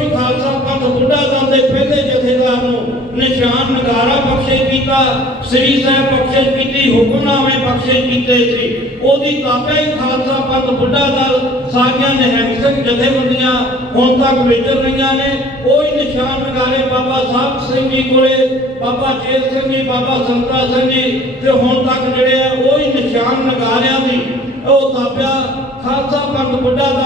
ਹੀ ਖਾਲਸਾ ਪੰਥ ਬੁੱਢਾ ਦਲ ਦੇ ਪਹਿਲੇ ਜਥੇਦਾਰ ਨੂੰ ਨਿਸ਼ਾਨ ਨਗਾਰਾ ਬਖਸ਼ੇ ਕੀਤਾ, ਸ੍ਰੀ ਸਾਹਿਬ ਬਖਸ਼ੇ ਕੀਤੀ, ਹੁਕਮਨਾਮੇ ਬਖਸ਼ੇ ਕੀਤੇ ਸੀ। ਉਹਦੀ ਕਾਪਿਆ ਹੀ ਖਾਲਸਾ ਪੰਥ ਬੁੱਢਾ ਦਲ, ਸਾਰੀਆਂ ਨਿਹੰਗ ਜਥੇਬੰਦੀਆਂ ਹੁਣ ਤੱਕ ਵਿਚਰ ਰਹੀਆਂ ਨੇ। ਉਹ ਹੀ ਨਿਸ਼ਾਨ ਨਗਾਰੇ ਬਾਬਾ ਸਾਹਿਬ ਸਿੰਘ ਜੀ ਕੋਲੇ, ਬਾਬਾ ਚੇਤ ਸਿੰਘ ਜੀ, ਬਾਬਾ ਸੰਤਾ ਸਿੰਘ ਜੀ ਤੇ ਹੁਣ ਤੱਕ ਜਿਹੜੇ ਆ, ਉਹ ਹੀ ਨਿਸ਼ਾਨ ਨਗਾਰਿਆਂ ਦੀ ਉਹ ਤਾਪਿਆ ਖਾਲਸਾ ਪੰਥ ਬੁੱਢਾ ਦਲ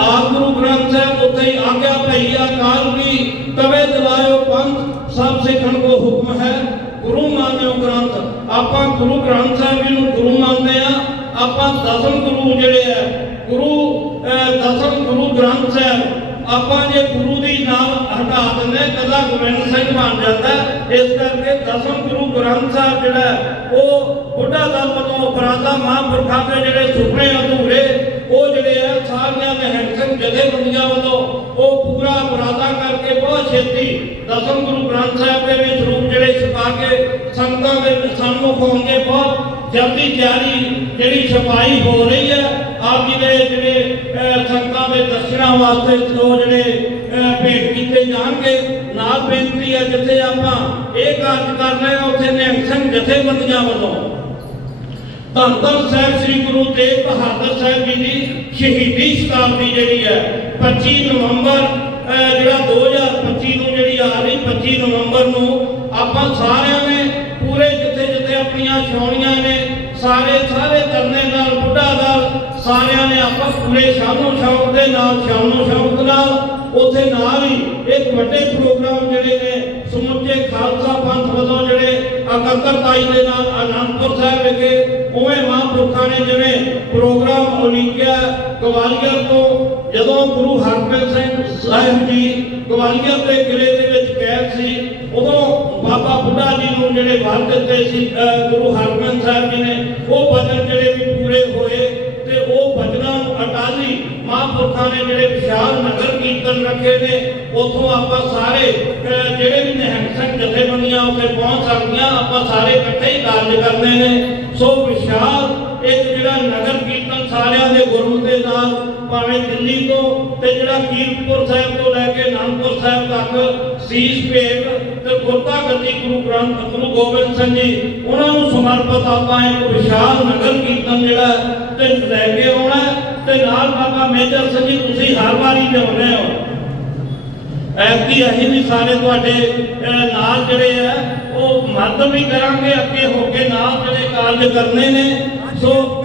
ਆਪ ਗੁਰੂ ਗ੍ਰੰਥ ਸਾਹਿਬ ਉੱਥੇ ਹੀ ਆਗਿਆ ਭਈ ਅਕਾਲ ਕੀ ਤਵੇ ਦਿਲਾਇਓ ਪੰਥ ਸਭ ਸਿੱਖਣ ਕੋ ਹੁਕਮ ਹੈ। ਗੁਰੂ ਮਾਨਿਓ ਗ੍ਰੰਥ। ਆਪਾਂ ਗੁਰੂ ਗ੍ਰੰਥ ਸਾਹਿਬ ਜੀ ਨੂੰ ਗੁਰੂ ਮੰਨਦੇ ਆ ਆਪਾਂ ਦਸਮ ਗੁਰੂ ਜਿਹੜੇ ਆ ਗੁਰੂ ਦਸਮ ਗੁਰੂ ਗ੍ਰੰਥ ਸਾਹਿਬ ਆਪਾਂ ਜੇ ਗੁਰੂ ਦੀ ਨਾਮ ਹਟਾ ਦਿੰਦੇ ਕਦਾ ਗੋਬਿੰਦ ਸਿੰਘ ਬਣ ਜਾਂਦਾ ਇਸ ਕਰਕੇ ਦਸਮ ਗੁਰੂ ਗ੍ਰੰਥ ਸਾਹਿਬ ਜਿਹੜਾ ਹੈ, ਉਹ ਬੁੱਢਾ ਦਲ ਵੱਲੋਂ ਅਪਰਾਧਾ ਮਹਾਂਪੁਰਖਾਂ ਦੇ ਜਿਹੜੇ ਸੁਪਨੇ ਅਧੂਰੇ ਉਹ ਜਿਹੜੇ ਆ ਸਾਰੀਆਂ ਨਿਹੰਗ ਸਿੰਘ ਵੱਲੋਂ ਉਹ ਪੂਰਾ ਅਪਰਾਧਾ ਕਰਕੇ ਬਹੁਤ ਛੇਤੀ ਦਸਮ ਗੁਰੂ ਗ੍ਰੰਥ ਸਾਹਿਬ ਦੇ ਵਿੱਚ ਰੂਪ ਜਿਹੜੇ ਛਪਾ ਕੇ ਸੰਗਤਾਂ ਦੇ ਸਾਹਮਣੇ ਹੋਣਗੇ ਬਹੁਤ ਜਲਦੀ ਤਿਆਰੀ ਜਿਹੜੀ ਛਪਾਈ ਹੋ ਰਹੀ ਹੈ। ਆਪ ਜੀ ਦੇ ਜਿਹੜੇ ਸੰਗਤਾਂ ਦੇ ਦਰਸ਼ਨਾਂ ਵਾਸਤੇ ਉਹ ਜਿਹੜੇ ਭੇਟ ਕੀਤੇ ਜਾਣਗੇ। ਨਾਲ ਬੇਨਤੀ ਹੈ ਜਿੱਥੇ ਆਪਾਂ ਇਹ ਕਾਰਜ ਕਰ ਰਹੇ ਹਾਂ, ਉੱਥੇ ਨਿਹੰਗ ਸਿੰਘ ਜਥੇਬੰਦੀਆਂ ਵੱਲੋਂ ਧੰਨ ਧੰਨ ਸਾਹਿਬ ਸ੍ਰੀ ਗੁਰੂ ਤੇਗ ਬਹਾਦਰ ਸਾਹਿਬ ਜੀ ਦੀ ਸ਼ਹੀਦੀ ਸ਼ਤਾਬਦੀ ਜਿਹੜੀ ਹੈ 25 ਨਵੰਬਰ ਅਹ, ਜਿਹੜਾ 2025 ਨੂੰ ਜਿਹੜੀ ਆ ਰਹੀ 25 ਨਵੰਬਰ ਨੂੰ ਆਪਾਂ ਸਾਰਿਆਂ ਨੇ ਪੂਰੇ ਜਿੱਥੇ ਜਿੱਥੇ ਆਪਣੀਆਂ ਛਾਉਣੀਆਂ ਨੇ ਸਾਰੇ ਸਾਰੇ ਧਰਨੇ ਨਾਲ ਬੁੱਢਾ ਦਲ ਸਾਰਿਆਂ ਨੇ ਆਪਾਂ ਪੂਰੇ ਸ਼ਾਮੋ ਸ਼ੌਕ ਦੇ ਨਾਲ ਸ਼ਾਮੋ ਸ਼ੌਕ ਨਾਲ ਉਥੇ ਨਾਲ ਹੀ ਇੱਕ ਵੱਡੇ ਪ੍ਰੋਗਰਾਮ ਜਿਹੜੇ ਨੇ ਸਮੁੱਚੇ ਖਾਲਸਾ ਪੰਥ ਵੱਲੋਂ ਜਿਹੜੇ ਇਕੱਤਰਤਾਈ ਦੇ ਨਾਲ ਅਨੰਦਪੁਰ ਸਾਹਿਬ ਵਿਖੇ ਉਵੇਂ ਮਹਾਂਪੁਰਖਾਂ ਨੇ ਜਿਵੇਂ ਪ੍ਰੋਗਰਾਮ ਉਲੀਕਿਆ ਗਵਾਲੀਅਰ ਤੋਂ, ਜਦੋਂ ਗੁਰੂ ਹਰਗੋਬਿੰਦ ਸਿੰਘ ਸਾਹਿਬ ਜੀ ਗਵਾਲੀਅਰ ਦੇ ਕਿਲੇ ਦੇ ਵਿੱਚ ਕੈਦ ਸੀ, ਉਦੋਂ ਬਾਬਾ ਬੁੱਢਾ ਜੀ ਨੂੰ ਜਿਹੜੇ ਵਰ ਦਿੱਤੇ ਸੀ ਗੁਰੂ ਹਰਗੋਬਿੰਦ ਸਾਹਿਬ ਜੀ ਨੇ, ਉਹ ਵਚਨ ਜਿਹੜੇ ਵੀ ਪੂਰੇ ਹੋਏ ਤੇ ਉਹ ਵਚਨਾਂ ਨੂੰ ਅਟਾਲੀ ਮਹਾਂਪੁਰਖਾਂ ਨੇ ਜਿਹੜੇ ਵਿਸ਼ਾਲ ਨਗਰ ਕੀਰਤਨ ਰੱਖੇ ਨੇ, ਉਥੋਂ ਆਪਾਂ ਸਾਰੇ ਜਿਹੜੇ ਵੀ ਨਿਹੰਗ ਸਿੰਘ ਜਥੇਬੰਦੀਆਂ ਉੱਥੇ ਪਹੁੰਚ ਸਕਦੀਆਂ, ਆਪਾਂ ਸਾਰੇ ਇਕੱਠੇ ਹੀ ਕਾਰਜ ਕਰਨੇ ਨੇ। ਸੋ ਵਿਸ਼ਾਲ ਇੱਕ ਜਿਹੜਾ ਨਗਰ ਕੀਰਤਨ ਸਾਰਿਆਂ ਦੇ ਗੁਰੂ ਦੇ ਨਾਲ, ਭਾਵੇਂ ਦਿੱਲੀ ਤੋਂ ਤੇ ਜਿਹੜਾ ਕੀਰਤਪੁਰ ਸਾਹਿਬ ਤੋਂ ਲੈ ਕੇ ਅਨੰਦਪੁਰ ਸਾਹਿਬ ਤੱਕ ਸੀਸ ਭੇਟ ਤੇ ਗੁਰਤਾ ਗੱਦੀ ਗੁਰੂ ਗ੍ਰੰਥ ਗੁਰੂ ਗੋਬਿੰਦ ਸਿੰਘ ਜੀ, ਉਹਨਾਂ ਨੂੰ ਸਮਰਪਿਤ ਆਪਾਂ ਇੱਕ ਵਿਸ਼ਾਲ ਨਗਰ ਕੀਰਤਨ ਜਿਹੜਾ ਤੇ ਲੈ ਕੇ ਆਉਣਾ ਹੈ। ਤੇ ਨਾਲ ਬਾਬਾ ਮੇਜਰ ਸਿੰਘ ਜੀ, ਤੁਸੀਂ ਹਰ ਵਾਰੀ ਲਿਆਉਂਦੇ ਹੋ। ਐਤਕੀ ਅਸੀਂ ਵੀ ਸਾਰੇ ਤੁਹਾਡੇ ਨਾਲ ਜਿਹੜੇ ਆ ਉਹ ਮਦਦ ਵੀ ਕਰਾਂਗੇ ਅੱਗੇ ਹੋ ਕੇ ਨਾਲ ਜਿਹੜੇ ਕਾਰਜ ਕਰਨੇ ਨੇ। ਸੋ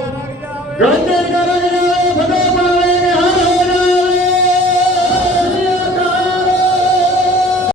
ਗਾਂਧੀ